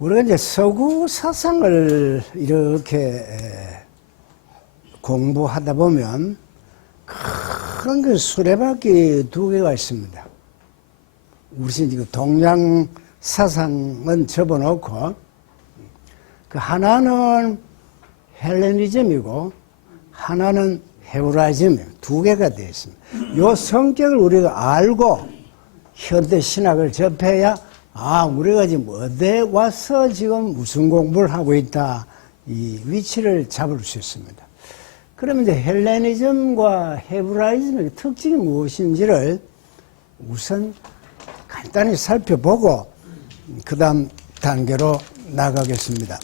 우리가 이제 서구 사상을 이렇게 공부하다 보면 큰 그 수레바퀴 두 개가 있습니다. 우리 지금 동양 사상은 접어놓고 그 하나는 헬레니즘이고 하나는 헤브라이즘이에요. 두 개가 되어 있습니다. 이 성격을 우리가 알고 현대 신학을 접해야 우리가 지금 어디에 와서 지금 무슨 공부를 하고 있다 이 위치를 잡을 수 있습니다. 그러면 이제 헬레니즘과 헤브라이즘의 특징이 무엇인지를 우선 간단히 살펴보고 그 다음 단계로 나가겠습니다.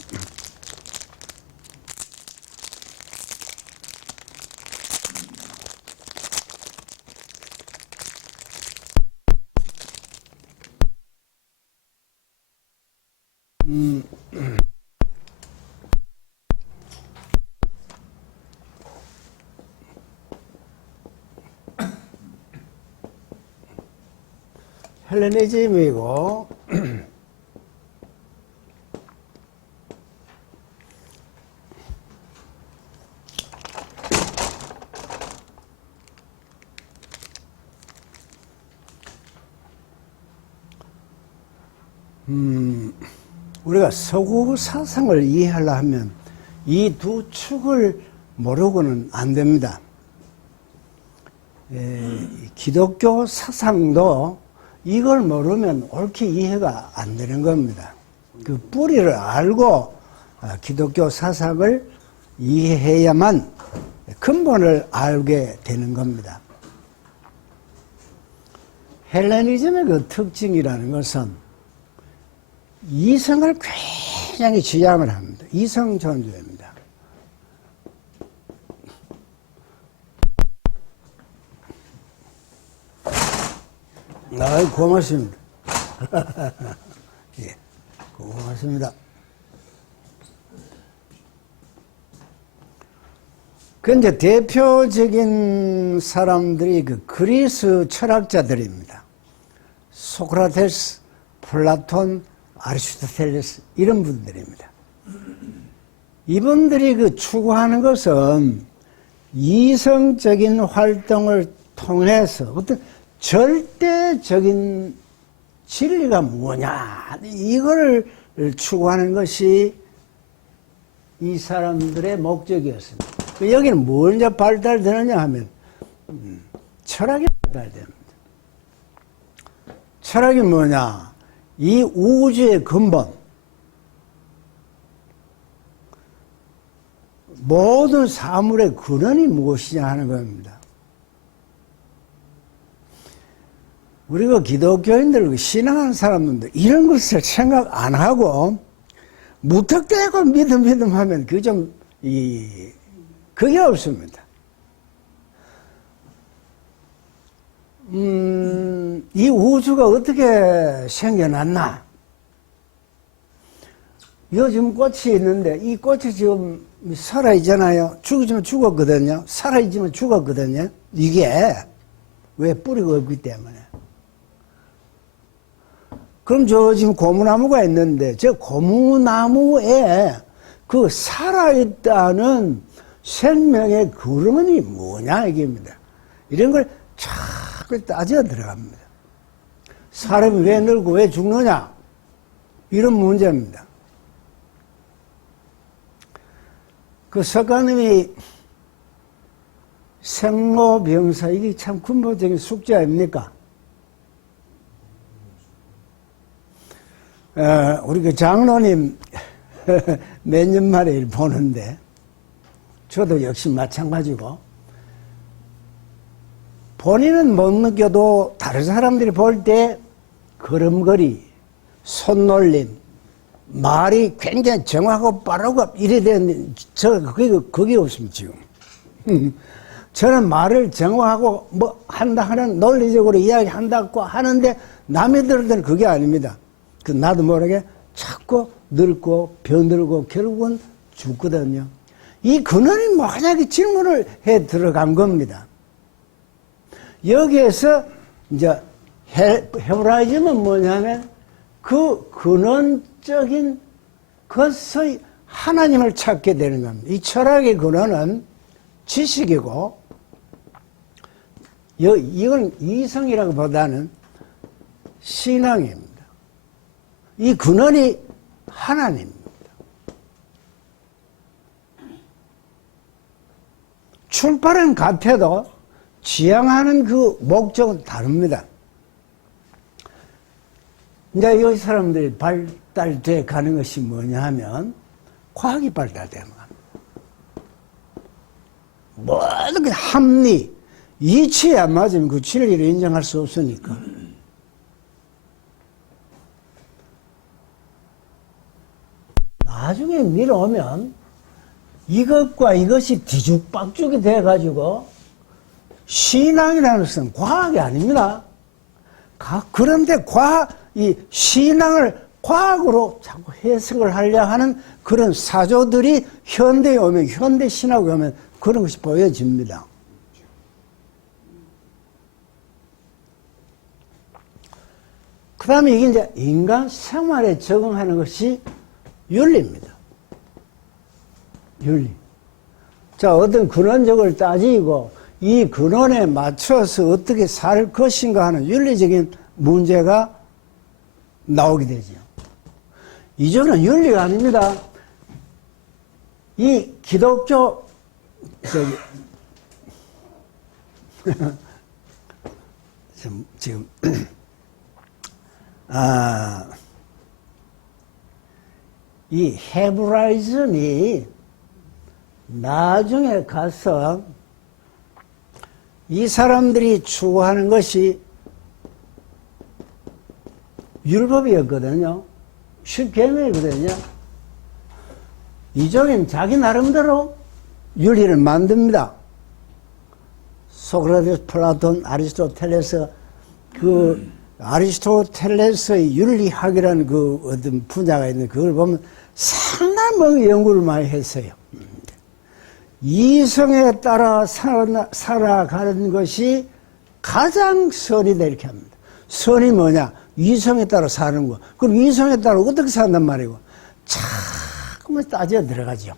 헬레니즘이고 우리가 서구 사상을 이해하려 하면 이 두 축을 모르고는 안 됩니다. 기독교 사상도 이걸 모르면 옳게 이해가 안 되는 겁니다. 그 뿌리를 알고 기독교 사상을 이해해야만 근본을 알게 되는 겁니다. 헬레니즘의 그 특징이라는 것은 이성을 굉장히 지향을 합니다. 이성 존재입니다. 고맙습니다. 예, 고맙습니다. 그 이제 대표적인 사람들이 그 그리스 철학자들입니다. 소크라테스, 플라톤, 아리스토텔레스 이런 분들입니다. 이분들이 그 추구하는 것은 이성적인 활동을 통해서 어떤 절대적인 진리가 뭐냐 이걸 추구하는 것이 이 사람들의 목적이었습니다. 여기는 뭘 이제 발달되느냐 하면 철학이 발달됩니다. 철학이 뭐냐? 이 우주의 근본, 모든 사물의 근원이 무엇이냐 하는 겁니다. 우리가 기독교인들, 신앙하는 사람들 이런 것을 생각 안 하고 무턱대고 믿음 하면 그게 없습니다. 이 우주가 어떻게 생겨났나? 요즘 꽃이 있는데 이 꽃이 지금 살아있잖아요. 죽으면 죽었거든요. 살아있지만 죽었거든요. 이게 왜 뿌리가 없기 때문에. 그럼 저 지금 고무나무가 있는데 저 고무나무에 그 살아있다는 생명의 근원이 뭐냐 이겁니다. 이런 걸 자꾸 따져 들어갑니다. 사람이 왜 늙고 왜 죽느냐 이런 문제입니다. 그 석가님이 생로병사 이게 참 근본적인 숙제 아닙니까? 우리 그 장로님 몇 년 만에 보는데 저도 역시 마찬가지고 본인은 못 느껴도 다른 사람들이 볼 때 걸음걸이, 손놀림, 말이 굉장히 정확하고 빠르고 이래 되는데 그게 없습니다 지금. 저는 말을 정확하고 뭐 한다 하는 논리적으로 이야기한다고 하는데 남이 들을 때는 그게 아닙니다. 그 나도 모르게 자꾸 늙고 병들고 결국은 죽거든요. 이 근원이 만약에 질문을 해 들어간 겁니다. 여기에서 이제 헤브라이즘은 뭐냐면 그 근원적인 그것의 하나님을 찾게 되는 겁니다. 이 철학의 근원은 지식이고, 이건 이성이라기보다는 신앙입니다. 이 근원이 하나님입니다. 출발은 같아도 지향하는 그 목적은 다릅니다. 이제 이 사람들이 발달돼 가는 것이 뭐냐 하면 과학이 발달되는 겁니다. 모든 게 합리, 이치에 안 맞으면 그 진리를 인정할 수 없으니까. 나중에 밀어오면 이것과 이것이 뒤죽박죽이 돼가지고 신앙이라는 것은 과학이 아닙니다. 그런데 이 신앙을 과학으로 자꾸 해석을 하려 하는 그런 사조들이 현대에 오면, 현대 신학에 오면 그런 것이 보여집니다. 그 다음에 이게 이제 인간 생활에 적응하는 것이 윤리입니다. 윤리. 자, 어떤 근원적을 따지고 이 근원에 맞춰서 어떻게 살 것인가 하는 윤리적인 문제가 나오게 되죠. 이전은 윤리가 아닙니다. 이 기독교, 지금, 이 헤브라이즘이 나중에 가서 이 사람들이 추구하는 것이 율법이었거든요. 십계명이거든요. 이종은 자기 나름대로 윤리를 만듭니다. 소크라테스, 플라톤, 아리스토텔레스, 그 아리스토텔레스의 윤리학이라는 그 어떤 분야가 있는데 그걸 보면 상당히 연구를 많이 했어요. 이성에 따라 살아가는 것이 가장 선이다 이렇게 합니다. 선이 뭐냐? 이성에 따라 사는 거. 그럼 이성에 따라 어떻게 산단 말이고? 자꾸만 따져 들어가죠.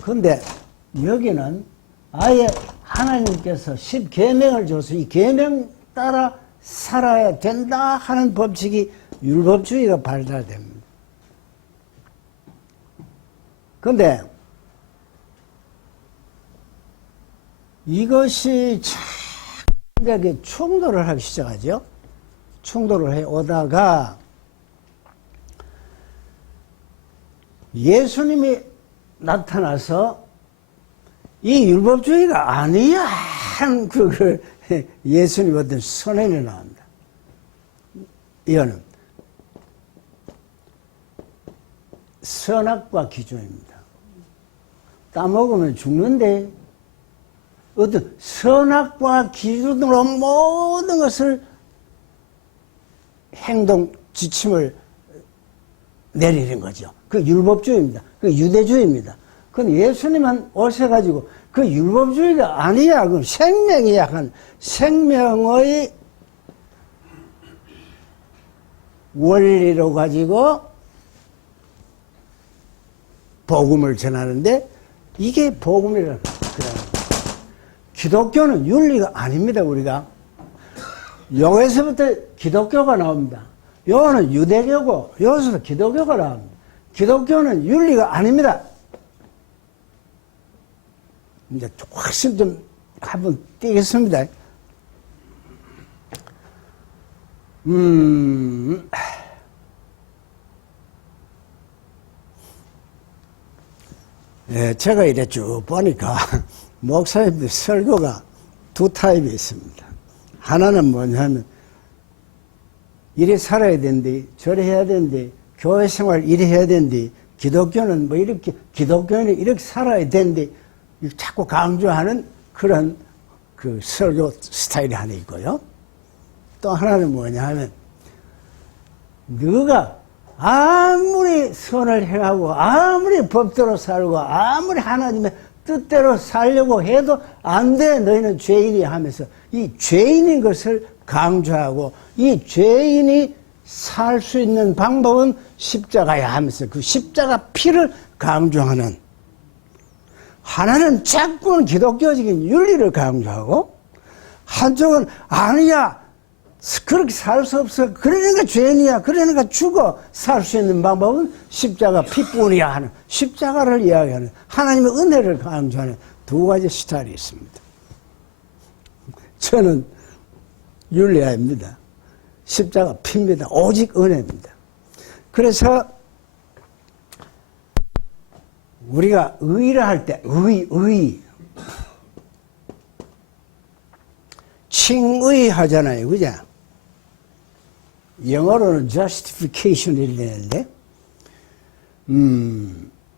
그런데 여기는 아예 하나님께서 10계명을 줘서 이 계명 따라 살아야 된다 하는 법칙이 율법주의가 발달됩니다. 그런데 이것이 이제 충돌을 하기 시작하죠. 충돌을 해 오다가 예수님이 나타나서 이 율법주의가 아니야 하는 그걸 예수님 어떤 선언이 나옵니다. 이거는 선악과 기준입니다. 따먹으면 죽는데 어떤 선악과 기준으로 모든 것을 행동 지침을 내리는 거죠. 그 율법주의입니다. 그 유대주의입니다. 그건 예수님만 오셔가지고 그 율법주의가 아니야. 그건 생명이야. 한 생명의 원리로 가지고 복음을 전하는데 이게 복음이라는 거예요. 기독교는 윤리가 아닙니다. 우리가 여기서부터 기독교가 나옵니다. 요거는 유대교고 여기서부터 기독교가 나옵니다. 기독교는 윤리가 아닙니다. 이제 확실히 좀 한번 띄겠습니다. 예, 제가 이래 쭉 보니까 목사님들 설교가 두 타입이 있습니다. 하나는 뭐냐면 이래 살아야 된대, 저래 해야 된대, 교회 생활 이래 해야 된대, 기독교는 뭐 이렇게, 기독교는 이렇게 살아야 된대, 자꾸 강조하는 그런 그 설교 스타일이 하나 있고요. 또 하나는 뭐냐 하면 너가 아무리 선을 행하고 아무리 법대로 살고 아무리 하나님의 뜻대로 살려고 해도 안 돼. 너희는 죄인이 하면서 이 죄인인 것을 강조하고 이 죄인이 살 수 있는 방법은 십자가야 하면서 그 십자가 피를 강조하는, 하나는 자꾸는 기독교적인 윤리를 강조하고 한쪽은 아니야, 그렇게 살 수 없어, 그러니까 죄인이야, 그러니까 죽어, 살 수 있는 방법은 십자가 피뿐이야 하는, 십자가를 이야기하는, 하나님의 은혜를 강조하는 두 가지 스타일이 있습니다. 저는 윤리아입니다. 십자가 피입니다. 오직 은혜입니다. 그래서 우리가 의를 할 때, 칭의 하잖아요. 그죠? 영어로는 justification이 되는데,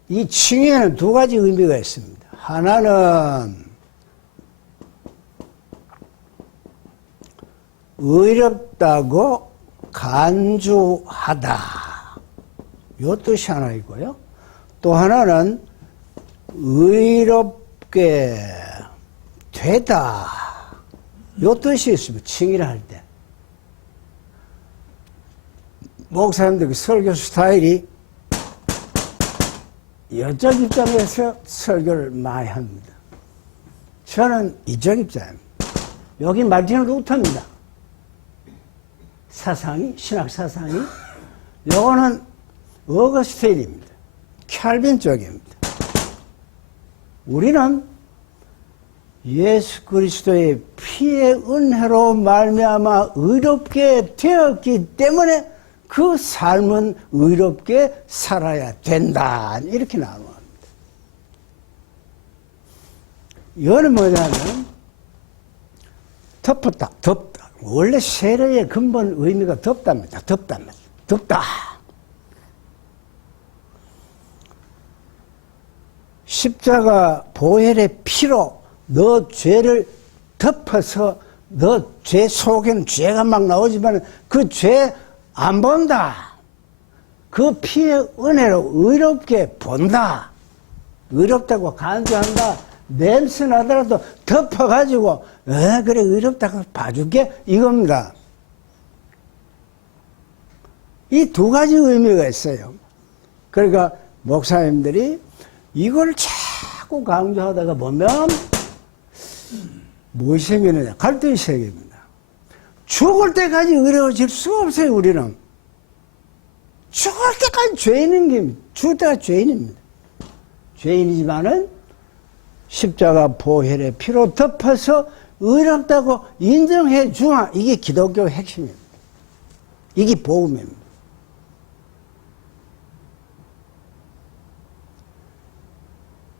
이 칭의에는 두 가지 의미가 있습니다. 하나는 의롭다고 간주하다, 요 뜻이 하나 있고요. 또 하나는 의롭게 되다, 요 뜻이 있습니다. 칭의를 할 때. 목사님들 그 설교 스타일이 이쪽 입장에서 설교를 많이 합니다. 저는 이쪽 입장입니다. 여기 마르틴 루터입니다. 사상이, 신학 사상이. 요거는 어거스틴입니다. 캘빈 쪽입니다. 우리는 예수 그리스도의 피의 은혜로 말미암아 의롭게 되었기 때문에 그 삶은 의롭게 살아야 된다, 이렇게 나누어갑니다. 이거는 뭐냐면 덮었다, 덮다. 원래 세례의 근본 의미가 덮답니다. 덮다. 십자가 보혈의 피로 너 죄를 덮어서, 너 죄 속에는 죄가 막 나오지만 그 죄 안 본다. 그 피의 은혜로 의롭게 본다. 의롭다고 간주한다. 냄새 나더라도 덮어가지고, 그래, 의롭다고 봐줄게, 이겁니다. 이 두 가지 의미가 있어요. 그러니까 목사님들이 이걸 자꾸 강조하다가 보면 무엇이 생기느냐? 갈등이 생깁니다. 죽을 때까지 의로워질 수가 없어요, 우리는. 죽을 때까지 죄인인 게, 죽을 때가 죄인입니다. 죄인이지만은 십자가 보혈의 피로 덮어서 의롭다고 인정해 주마. 이게 기독교의 핵심입니다. 이게 복음입니다.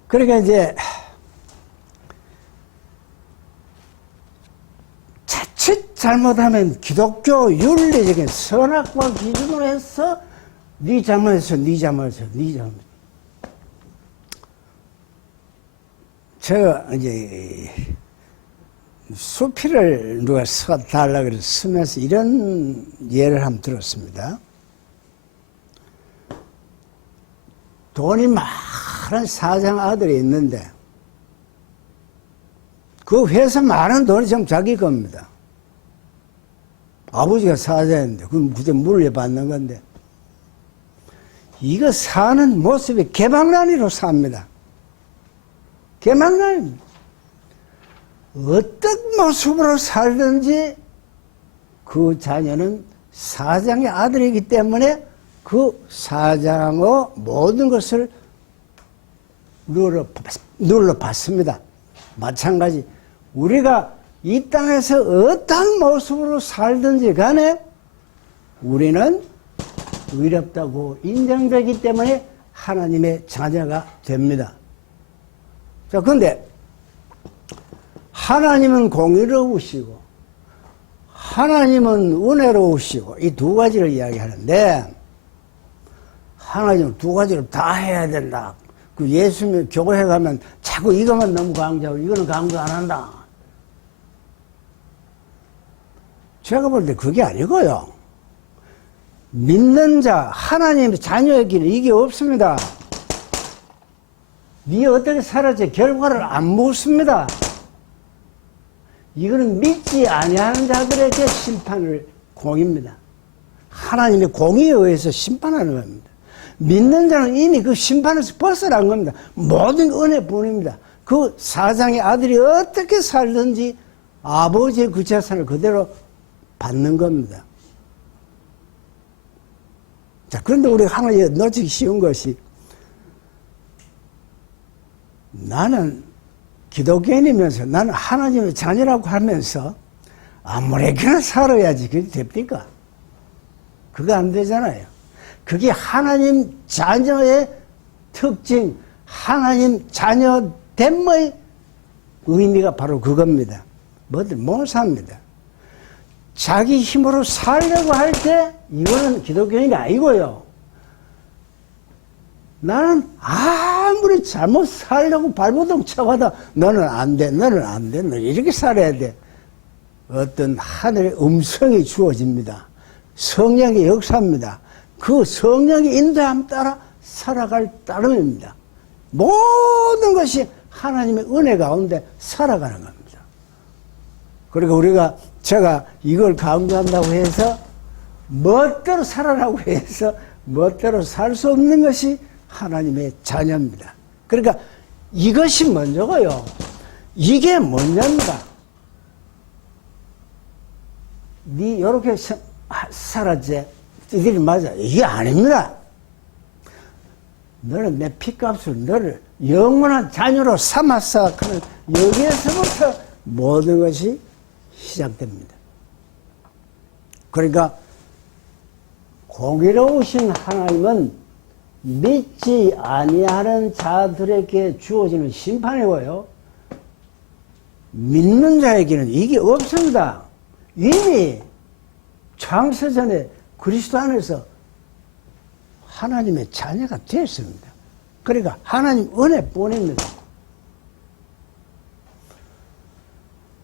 그러니까 이제 자칫 잘못하면 기독교 윤리적인 선악과 기준으로 해서 네 잘못했어. 제가 이제 수필을 누가 써달라고 그래서 쓰면서 이런 예를 한번 들었습니다. 돈이 많은 사장 아들이 있는데 그 회사 많은 돈이 지금 자기 겁니다. 아버지가 사장인데 그럼 그저 물려받는 건데 이거 사는 모습이 개망난이로 삽니다. 개망난입니다. 어떤 모습으로 살든지 그 자녀는 사장의 아들이기 때문에 그 사장의 모든 것을 눌러받습니다. 마찬가지 우리가 이 땅에서 어떤 모습으로 살든지 간에 우리는 의롭다고 인정되기 때문에 하나님의 자녀가 됩니다. 자, 그런데 하나님은 공의로우시고 하나님은 은혜로우시고 이 두 가지를 이야기하는데 하나님은 두 가지를 다 해야 된다. 그 예수님 교회 가면 자꾸 이것만 너무 강조하고 이거는 강조 안 한다. 제가 볼 때 그게 아니고요. 믿는 자, 하나님의 자녀에게는 이게 없습니다. 네 어떻게 살았지 결과를 안 묻습니다. 이거는 믿지 아니하는 자들에게 심판을 공입니다. 하나님의 공의에 의해서 심판하는 겁니다. 믿는 자는 이미 그 심판에서 벗어난 겁니다. 모든 은혜뿐입니다. 그 사장의 아들이 어떻게 살든지 아버지의 그 재산을 그대로 받는 겁니다. 자, 그런데 우리가 하나 놓치기 쉬운 것이, 나는 기독교인이면서 나는 하나님의 자녀라고 하면서 아무렇게나 살아야지 그게 됩니까? 그거 안 되잖아요. 그게 하나님 자녀의 특징, 하나님 자녀됨의 의미가 바로 그겁니다. 뭐든 못 삽니다. 자기 힘으로 살려고 할 때 이거는 기독교인이 아니고요. 나는 아무리 잘못 살려고 발버둥 쳐봐도 너는 안 돼, 너는 안 돼, 너는 이렇게 살아야 돼. 어떤 하늘의 음성이 주어집니다. 성령의 역사입니다. 그 성령의 인도함 따라 살아갈 따름입니다. 모든 것이 하나님의 은혜 가운데 살아가는 겁니다. 그러니까 제가 이걸 강조한다고 해서 멋대로 살아라고 해서 멋대로 살 수 없는 것이 하나님의 자녀입니다. 그러니까 이것이 먼저고요. 이게 뭐냐입니다. 네 요렇게 살았지? 이들이 맞아. 이게 아닙니다. 너는 내 피값을 너를 영원한 자녀로 삼았어. 하는 여기에서부터 모든 것이 시작됩니다. 그러니까 공의로우신 하나님은 믿지 아니하는 자들에게 주어지는 심판이고요. 믿는 자에게는 이게 없습니다. 이미 창세전에 그리스도 안에서 하나님의 자녀가 되었습니다. 그러니까 하나님 은혜뿐입니다.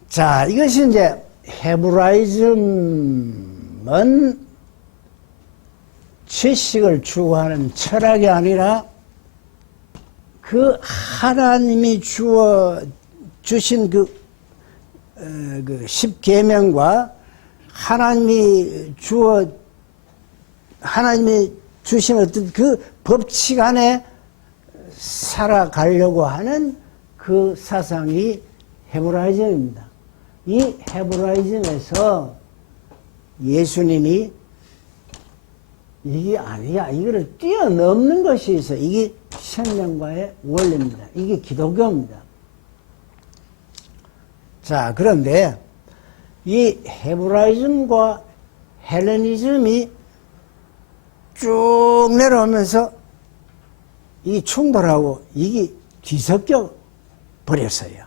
자, 이것이 이제 헤브라이즘은 지식을 추구하는 철학이 아니라 그 하나님이 주신 그 십계명과 하나님이 주신 어떤 그 법칙 안에 살아가려고 하는 그 사상이 헤브라이즘입니다. 이 헤브라이즘에서 예수님이 이게 아니야, 이거를 뛰어넘는 것이 있어. 이게 생명과의 원리입니다. 이게 기독교입니다. 자, 그런데 이 헤브라이즘과 헬레니즘이 쭉 내려오면서 이 충돌하고 이게 뒤섞여 버렸어요.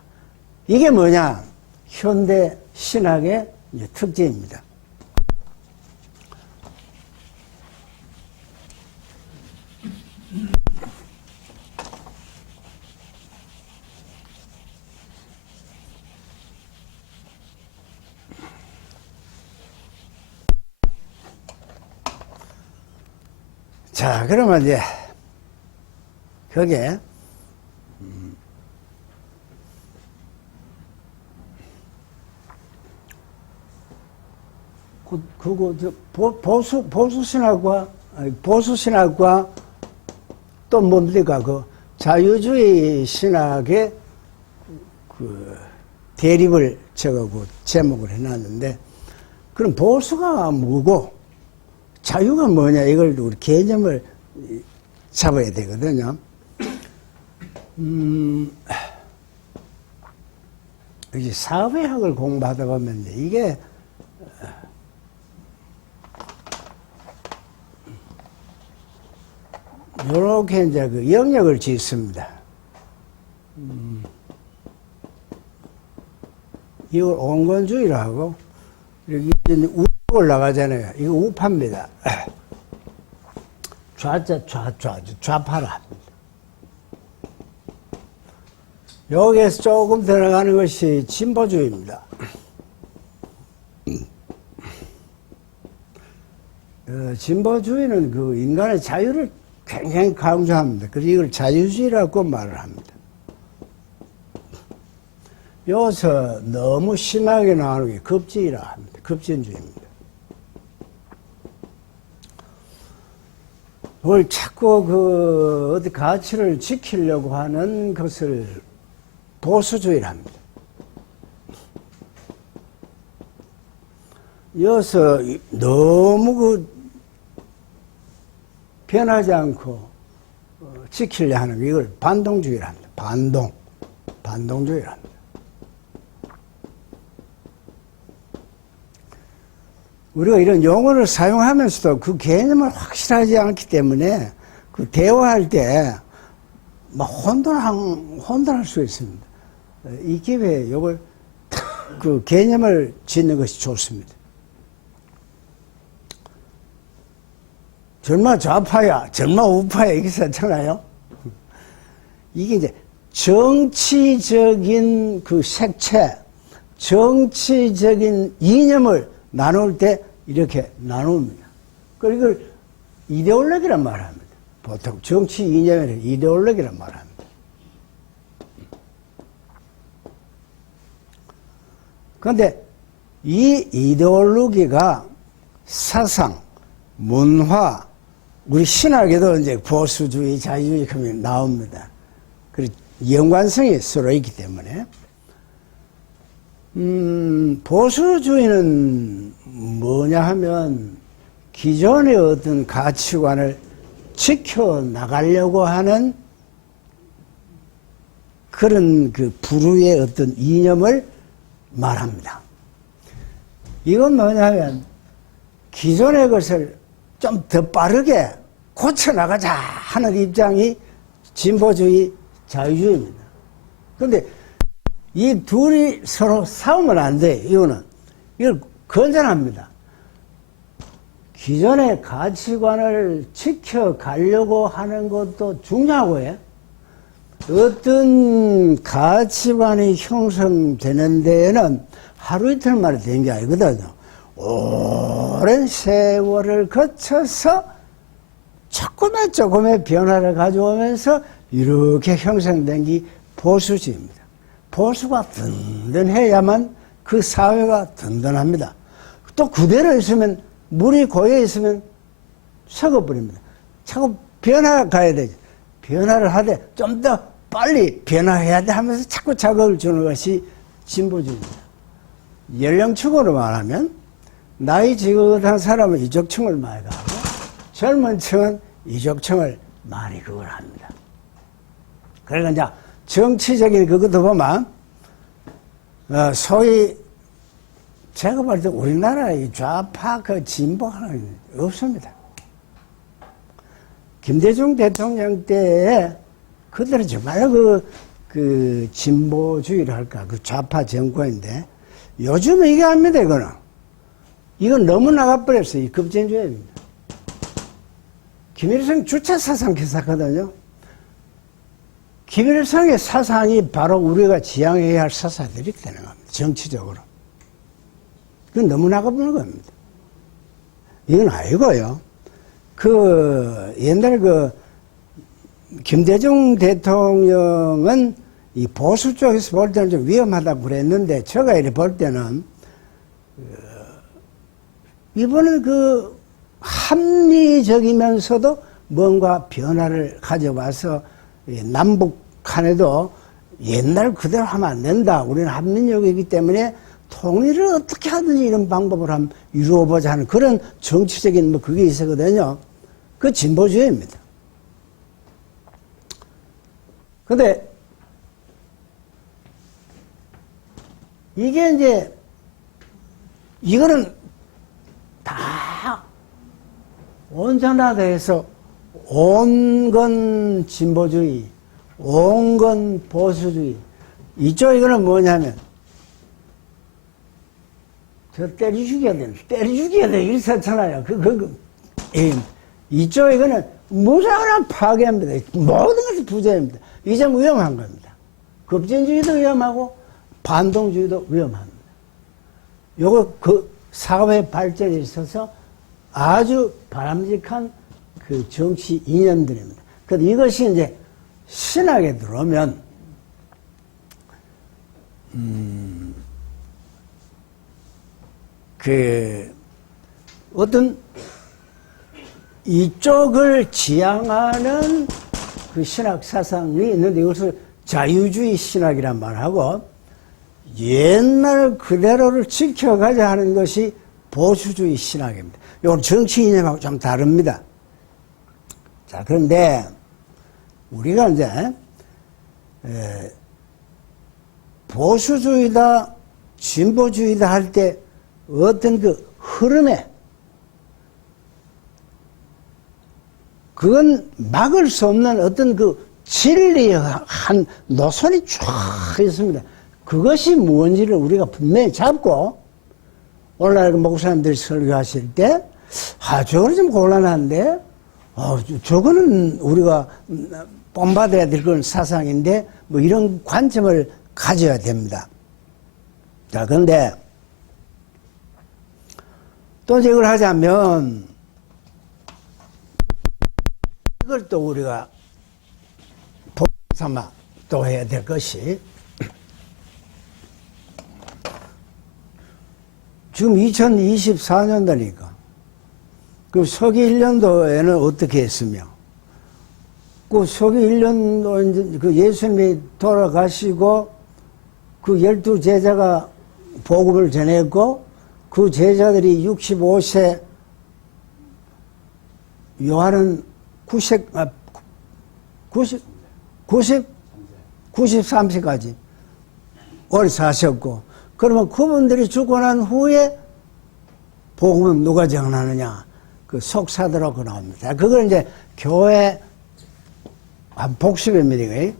이게 뭐냐? 현대 신학의 특징입니다. 자, 그러면 이제 그게 보수 신학과 또 뭡니까? 그 자유주의 신학의 그 대립을 제가 그 제목을 해놨는데, 그럼 보수가 뭐고 자유가 뭐냐, 이걸 우리 개념을 잡아야 되거든요. 여기 사회학을 공부하다 보면 이게 요렇게 이제 그 영역을 짓습니다. 이걸 온건주의라 하고, 여기 우 올라가잖아요. 이거 우파입니다. 좌파라. 여기에서 조금 들어가는 것이 진보주의입니다. 진보주의는 그 인간의 자유를 굉장히 강조합니다. 그래서 이걸 자유주의라고 말을 합니다. 여기서 너무 심하게 나오는 게 급진이라 합니다. 급진주의입니다. 뭘 자꾸 그 어디 가치를 지키려고 하는 것을 보수주의랍니다. 이어서 너무 그 변하지 않고 지키려 하는 이걸 반동주의랍니다. 반동주의랍니다. 우리가 이런 용어를 사용하면서도 그 개념을 확실하지 않기 때문에 그 대화할 때 막 혼돈할 수 있습니다. 이 기회에 이걸 그 개념을 짓는 것이 좋습니다. 젊어 좌파야, 젊어 우파야, 이게 있잖아요. 이게 이제 정치적인 그 색채, 정치적인 이념을 나눌 때 이렇게 나눕니다. 그리고 이걸 이데올로기란 말을 합니다. 보통 정치 이념에는 이데올로기란 말을 합니다. 그런데 이 이데올로기가 사상, 문화, 우리 신학에도 이제 보수주의, 자유주의 그러면 나옵니다. 그리고 연관성이 서로 있기 때문에 보수주의는 뭐냐 하면 기존의 어떤 가치관을 지켜나가려고 하는 그런 그 부류의 어떤 이념을 말합니다. 이건 뭐냐면 기존의 것을 좀 더 빠르게 고쳐나가자 하는 입장이 진보주의, 자유주의입니다. 그런데 이 둘이 서로 싸우면 안 돼. 이걸 건전합니다. 기존의 가치관을 지켜가려고 하는 것도 중요하고요. 어떤 가치관이 형성되는 데에는 하루 이틀 만에 되는 게 아니거든요. 오랜 세월을 거쳐서 조금의 변화를 가져오면서 이렇게 형성된 게 보수주의입니다. 보수가 든든해야만 그 사회가 든든합니다. 또 그대로 있으면 물이 고여 있으면 썩어버립니다. 자꾸 변화가 가야 되죠. 변화를 하되 좀 더 빨리 변화해야 돼 하면서 자꾸 자극을 주는 것이 진보주의입니다. 연령층으로 말하면 나이 지긋한 사람은 이쪽층을 많이 가고 젊은 층은 이쪽층을 많이 그걸 합니다. 그러니까 이제 정치적인 그것도 보면 소위 제가 볼 때 우리나라의 좌파 그 진보는 없습니다. 김대중 대통령 때에 그들은 정말 그 진보주의를 할까, 그 좌파 정권인데 요즘은 이게 아닙니다, 이거는. 이건 너무 나가버렸어요. 이 급진주의입니다. 김일성 주체 사상 기사거든요. 김일성의 사상이 바로 우리가 지향해야 할 사상들이 되는 겁니다. 정치적으로. 그건 너무 나가버리는 겁니다. 이건 아니고요. 옛날 김대중 대통령은 이 보수 쪽에서 볼 때는 좀 위험하다고 그랬는데, 제가 이렇게 볼 때는, 이번은 합리적이면서도 뭔가 변화를 가져와서 남북 간에도 옛날 그대로 하면 안 된다. 우리는 한민족이기 때문에 통일을 어떻게 하든지 이런 방법을 한번 이루어보자 하는 그런 정치적인 그게 있었거든요. 그 진보주의입니다. 근데 이게 이제 이거는 다 온전화돼서 온건 진보주의, 온건 보수주의. 이거는 뭐냐면 저 때려 죽여야 돼. 이랬었잖아요. 이거는 무상한 파괴입니다. 모든 것이 부재입니다. 이게 좀 위험한 겁니다. 급진주의도 위험하고 반동주의도 위험합니다. 요거 사회 발전에 있어서 아주 바람직한 그 정치 이념들입니다. 그런데 이것이 이제 신학에 들어오면, 어떤 이쪽을 지향하는 그 신학 사상이 있는데 이것을 자유주의 신학이란 말하고 옛날 그대로를 지켜가자 하는 것이 보수주의 신학입니다. 이건 정치 이념하고 좀 다릅니다. 자, 그런데 우리가 이제 보수주의다, 진보주의다 할 때 어떤 그 흐름에 그건 막을 수 없는 어떤 그 진리의 한 노선이 쫙 있습니다. 그것이 무엇인지를 우리가 분명히 잡고 오늘날 목사님들이 설교하실 때 저거는 좀 곤란한데 저거는 우리가 본받아야 될 그런 사상인데 뭐 이런 관점을 가져야 됩니다. 자, 그런데 또 이걸 하자면 이걸 또 우리가 삼아 또 해야 될 것이 지금 2024년도니까 그 서기 1년도에는 어떻게 했으며 그 서기 1년도 그 예수님이 돌아가시고 그 12제자가 복음을 전했고 그 제자들이 65세 요한은 93세까지 오래 사셨고 그러면 그분들이 죽고 난 후에 복음은 누가 전하느냐? 그 속사도라고 나옵니다. 그걸 이제 교회 한 복습입니다.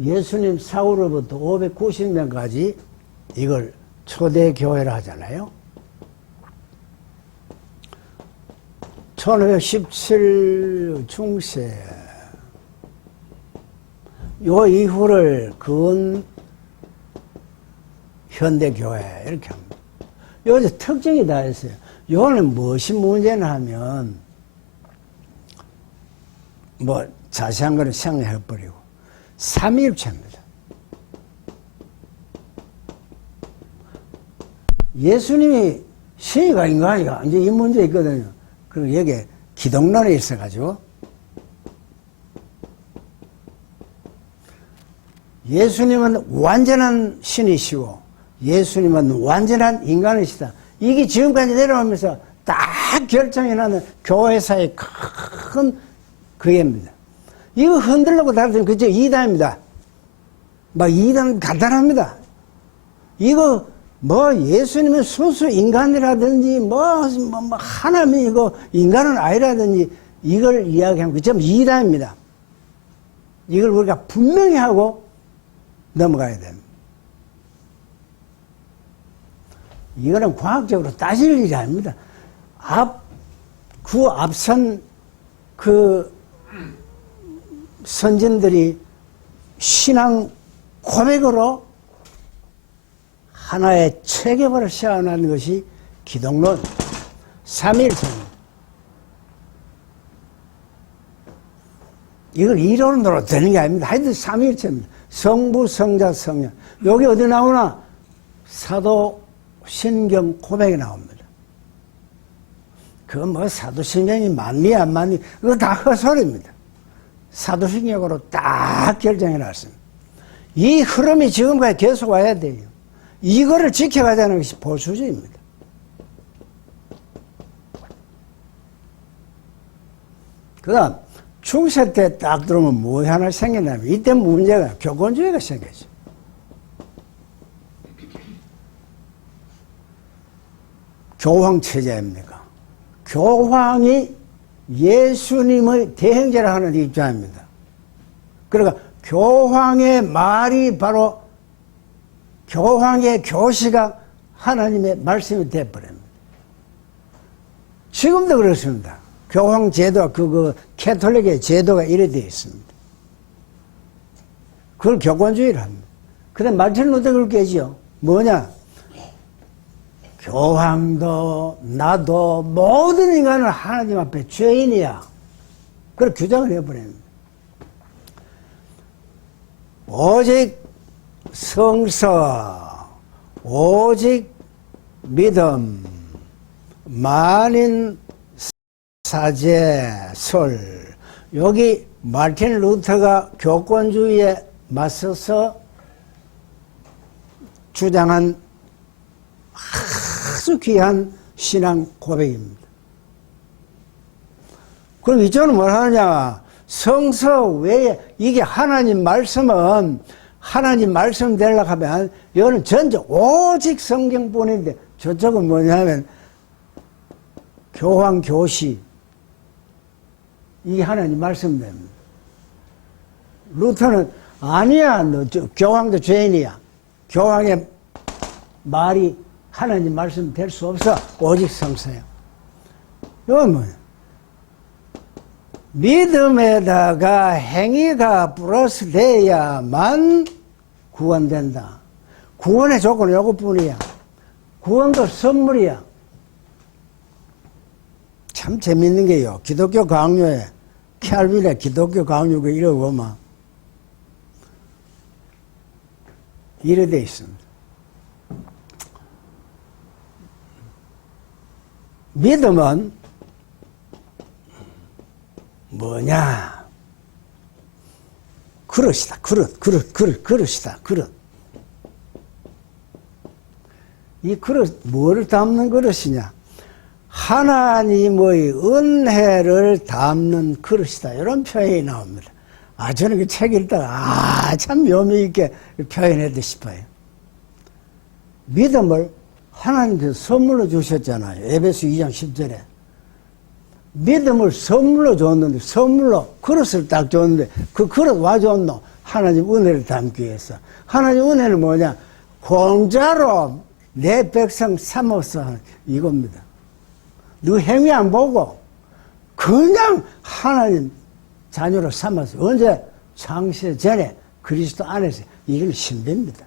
예수님 사후로부터 590년까지 이걸 초대교회라 하잖아요. 1517 중세 요 이후를 근 현대교회 이렇게 합니다. 여기서 특징이 다 있어요. 요거는 무엇이 문제냐 하면 뭐 자세한 거는 생략해버리고 삼위일체입니다. 예수님이 신이가 인간이가 이제 이 문제 있거든요. 그리고 여기에 기독론에 있어가지고 예수님은 완전한 신이시고 예수님은 완전한 인간이시다. 이게 지금까지 내려오면서 딱 결정해놓는 교회사의 큰 그게입니다. 이거 흔들려고 다르면 그저 이단입니다. 막 이단 간단합니다. 이거 뭐 예수님은 순수 인간이라든지 뭐 하나님이고 인간은 아니라든지 이걸 이야기하면 그 전부 이단입니다. 이걸 우리가 분명히 하고 넘어가야 됩니다. 이거는 과학적으로 따질 일이 아닙니다. 그 앞선 그 선진들이 신앙 고백으로 하나의 체계를 세워놓은 것이 기독론, 삼위일체입니다. 이걸 이론으로 되는 게 아닙니다. 하여튼 삼위일체입니다. 성부, 성자, 성령. 여기 어디 나오나? 사도신경 고백에 나옵니다. 그건 뭐 사도신경이 맞니 안 맞니 그거 다 헛소리입니다. 사도신경으로 딱 결정해 놨습니다. 이 흐름이 지금까지 계속 와야 돼요. 이거를 지켜가자는 것이 보수주의입니다. 그 다음 중세 때 딱 들어오면 뭐 하나 생기냐면 이때 문제가 교권주의가 생겼죠. 교황체제입니까? 교황이 예수님의 대행자라 하는 입장입니다. 그러니까 교황의 말이 바로 교황의 교시가 하나님의 말씀이 되어버립니다. 지금도 그렇습니다. 교황 제도, 그 캐톨릭의 제도가 이래 되어 있습니다. 그걸 교권주의를 합니다. 그다음 마틴 루터를 깨지요. 뭐냐? 교황도 나도 모든 인간은 하나님 앞에 죄인이야. 그걸 규정을 해버립니다. 오직 성서, 오직 믿음, 만인 사제설, 여기 마틴 루터가 교권주의에 맞서서 주장한 아주 귀한 신앙 고백입니다. 그럼 이쪽은 뭘 하느냐? 성서 외에 이게 하나님 말씀은 하나님 말씀 되려고 하면 이거는 전체 오직 성경뿐인데 저쪽은 뭐냐면 교황 교시 이게 하나님 말씀 됩니다. 루터는 아니야, 너 교황도 죄인이야. 교황의 말이 하나님 말씀 될 수 없어. 오직 성서야. 이건 뭐야? 믿음에다가 행위가 플러스 돼야만 구원된다. 구원의 조건은 이것뿐이야. 구원도 선물이야. 참 재밌는 게요. 기독교 강요에 캘빈의 기독교 강요가 이러고 막 이래 돼 있습니다. 믿음은 뭐냐? 그릇이다. 그릇이다. 그릇. 이 그릇, 뭐를 담는 그릇이냐? 하나님의 은혜를 담는 그릇이다. 이런 표현이 나옵니다. 저는 그 책 읽다가, 참 묘미 있게 표현했다 싶어요. 믿음을 하나님께서 선물로 주셨잖아요. 에베소 2장 10절에. 믿음을 선물로 줬는데, 선물로 그릇을 딱 줬는데, 그 그릇 와 줬노? 하나님 은혜를 담기 위해서. 하나님 은혜는 뭐냐? 공짜로 내 백성 삼아서 하는 이겁니다. 너 행위 안 보고, 그냥 하나님 자녀로 삼아서, 언제? 창세 전에 그리스도 안에서. 이건 신비입니다.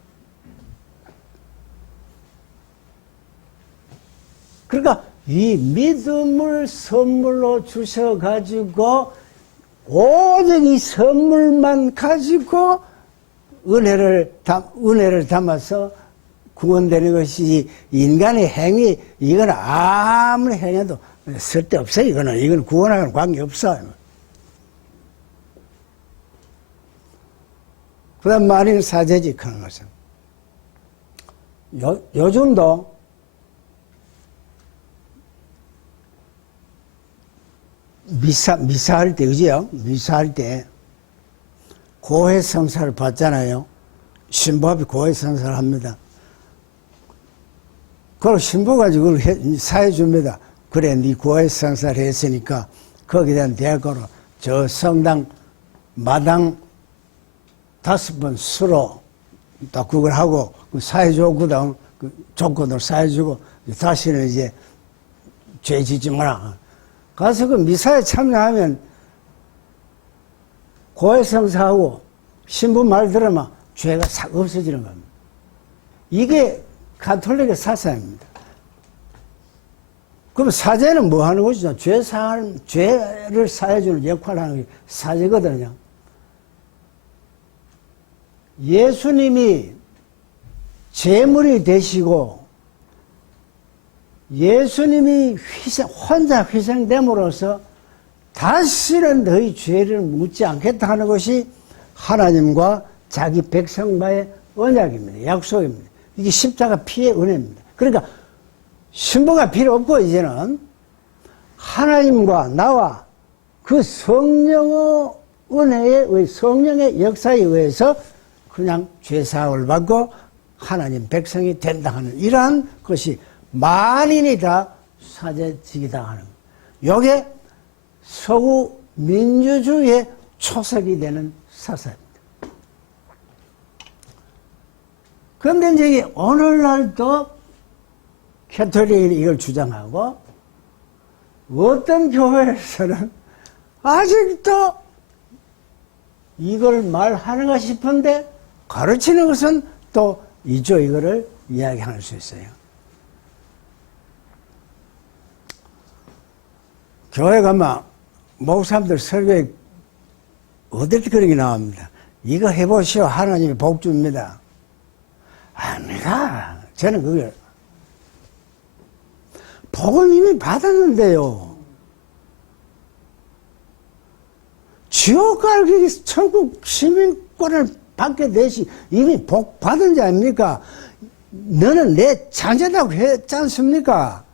그러니까 이 믿음을 선물로 주셔가지고 오직 이 선물만 가지고 은혜를 담아서 구원되는 것이지 인간의 행위 이건 아무리 행해도 쓸데없어요. 이건 구원하고는 관계없어요. 그 다음 말인 사제직 하는 것은 요즘도 미사할 때, 그죠? 미사할 때, 고해성사를 받잖아요. 신부앞에 고해성사를 합니다. 그걸 신부가 그걸 사해줍니다. 그래, 네 고해성사를 했으니까, 거기에 대한 대가로, 저 성당, 마당 5번 수로, 딱 그걸 하고, 사해주거든. 그 조건으로 사해주고, 다시는 이제, 죄 짓지 마라. 가서 그 미사에 참여하면 고해성사하고 신부 말 들으면 죄가 싹 없어지는 겁니다. 이게 가톨릭의 사상입니다. 그럼 사제는 뭐 하는 것이죠? 죄를 사해주는 역할을 하는 게 사제거든요. 예수님이 제물이 되시고 예수님이 혼자 희생됨으로써 다시는 너희 죄를 묻지 않겠다 하는 것이 하나님과 자기 백성과의 언약입니다. 약속입니다. 이게 십자가 피의 은혜입니다. 그러니까 신부가 필요 없고 이제는 하나님과 나와 그 성령의 은혜의 성령의 역사에 의해서 그냥 죄사함을 받고 하나님 백성이 된다 하는 이러한 것이 만인이 다 사제직이다 하는 거예요. 이게 서구 민주주의의 초석이 되는 사상입니다. 그런데 이제 오늘날도 캐톨릭이 이걸 주장하고 어떤 교회에서는 아직도 이걸 말하는가 싶은데 가르치는 것은 또 이거를 이야기할 수 있어요. 교회 가면 목사님들 설교에 어딜 그런 게 나옵니다. 이거 해보시오. 하나님이 복 줍니다. 아닙니다. 저는 그걸 복은 이미 받았는데요. 지옥 갈기 천국 시민권을 받게 되시 이미 복 받은 자 아닙니까? 너는 내 장자라고 했지 않습니까?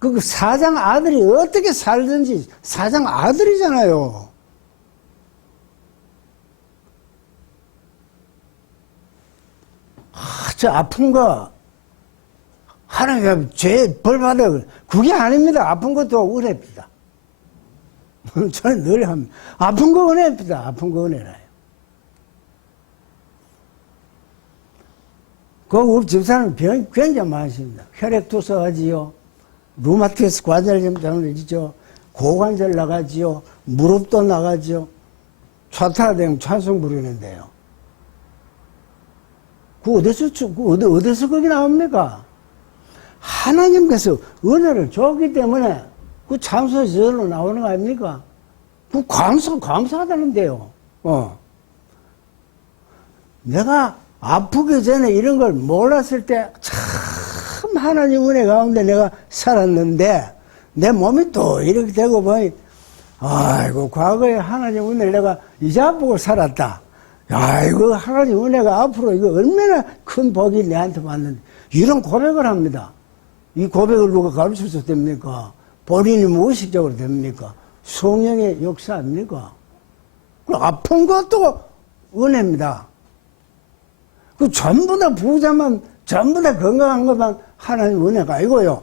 그 사장 아들이 어떻게 살든지 사장 아들이잖아요. 저 아픈 거 하나님이 죄 벌 받아. 그게 아닙니다. 아픈 것도 은혜입니다. 저는 늘 합니다. 아픈 거 은혜입니다. 아픈 거 은혜라요. 우리 집사람 병이 굉장히 많습니다. 혈액투석 하지요. 루마티스 관절염 때문이죠. 고관절 나가지요. 무릎도 나가지요. 좌타되면 찬송 부르는데요. 어디서 거기 나옵니까? 하나님께서 은혜를 줬기 때문에 그 참소 저절로 나오는 거 아닙니까? 감사하다는데요. 내가 아프기 전에 이런 걸 몰랐을 때 참 하나님 은혜 가운데 내가 살았는데 내 몸이 또 이렇게 되고 보니 아이고 과거에 하나님 은혜를 내가 잊어보고 살았다. 아이고 하나님 은혜가 앞으로 이거 얼마나 큰 복이 내한테 왔는데 이런 고백을 합니다. 이 고백을 누가 가르쳐서 됩니까? 본인이 무의식적으로 됩니까? 성령의 역사 아닙니까? 아픈 것도 은혜입니다. 전부 다 부자만, 전부 다 건강한 것만 하나님 은혜가 아니고요.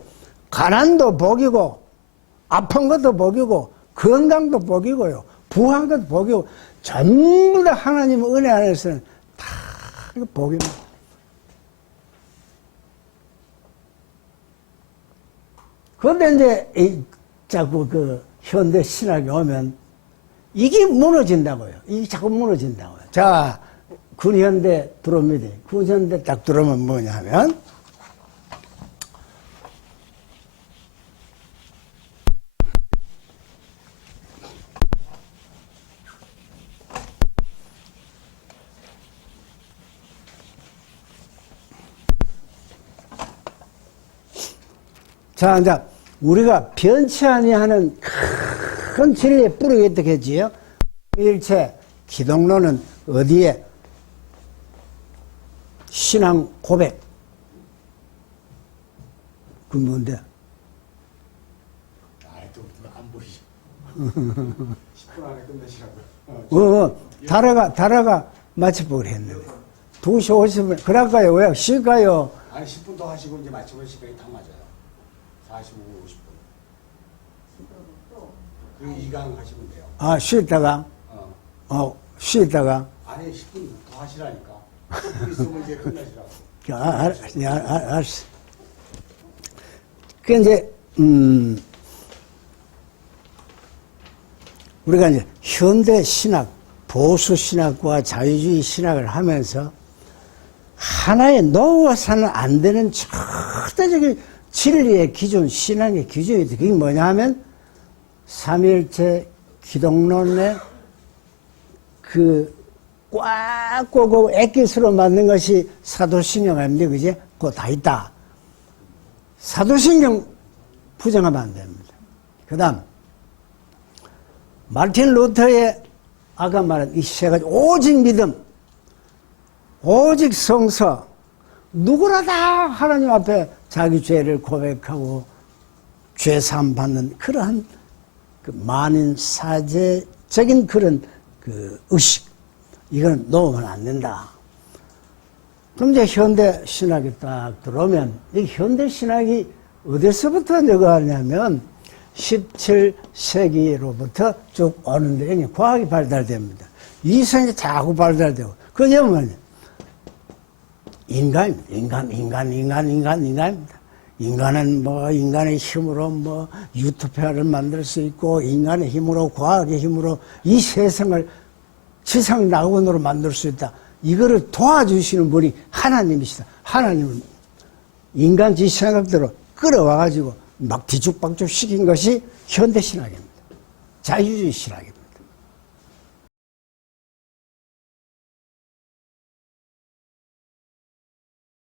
가난도 복이고, 아픈 것도 복이고, 건강도 복이고요. 부한 것도 복이고, 전부 다 하나님 은혜 안에서는 다 복입니다. 그런데 이제 자꾸 현대 신학에 오면 이게 무너진다고요. 이게 자꾸 무너진다고요. 자, 근현대 들어옵니다. 근현대 딱 들어오면 뭐냐 하면 자, 이제 우리가 변치 아니하는 큰 진리에 뿌리겠다 했지요. 일체 기독론은 어디에? 신앙 고백. 그 뭔데? 안 보이죠. 10분 안에 끝내시라고요. 다라가 마치보기로 했는데. 2시 50분. 그럴까요? 왜? 쉴까요? 아니, 10분 더 하시고 이제 마치면 시간이 딱 맞아요. 45분, 50분. 그리고 2강 하시면 돼요. 아, 쉬다가? 쉬다가? 아니, 10분 더 하시라니까. 10분 있으면 이제 끝내시라고. 알았어. 그 이제, 우리가 이제 현대 신학, 보수 신학과 자유주의 신학을 하면서 하나에 놓아서는 안 되는 절대적인 진리의 기준, 신앙의 기준이 그게 뭐냐 하면 삼위일체 기독론의 꽉 꼬고 액기스로 만든 것이 사도신경 아닙니까? 그지? 그거 다 있다. 사도신경 부정하면 안 됩니다. 그 다음, 마르틴 루터의 아까 말한 이 세 가지, 오직 믿음, 오직 성서, 누구나 다 하나님 앞에 자기 죄를 고백하고 죄사함 받는 그러한 만인사제적인 그런 의식, 이건 놓으면 안 된다. 그럼 이제 현대 신학이 딱 들어오면 이 현대 신학이 어디서부터 내려가냐면 17세기로부터 쭉 오는데 여기 과학이 발달됩니다. 이성이 자꾸 발달되고 그게 뭐냐? 인간입니다. 인간입니다. 인간은 인간의 힘으로 유토피아를 만들 수 있고, 인간의 힘으로, 과학의 힘으로 이 세상을 지상 낙원으로 만들 수 있다. 이거를 도와주시는 분이 하나님이시다. 하나님은 인간 지시생각대로 끌어와가지고 막 뒤죽박죽 시킨 것이 현대신학입니다. 자유주의 신학입니다.